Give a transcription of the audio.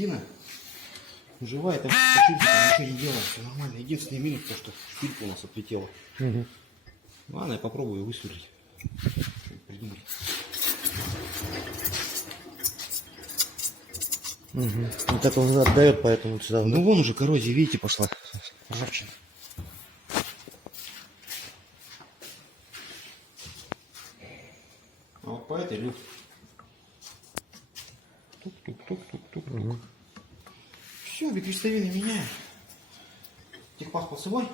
резина. Живая, там ничего не делает, все нормально. Единственный минус, то, что шпилька у нас отлетела. Угу. Ладно, я попробую высверлить. Придумать. Угу. Вот так он отдает, поэтому сюда. Ну вон уже коррозия, видите, пошла. Ржавчина. А вот по этой люфт. Тук-тук-тук-тук-тук. Угу. Все, бикрестовины меняем. Техпаспорт свой.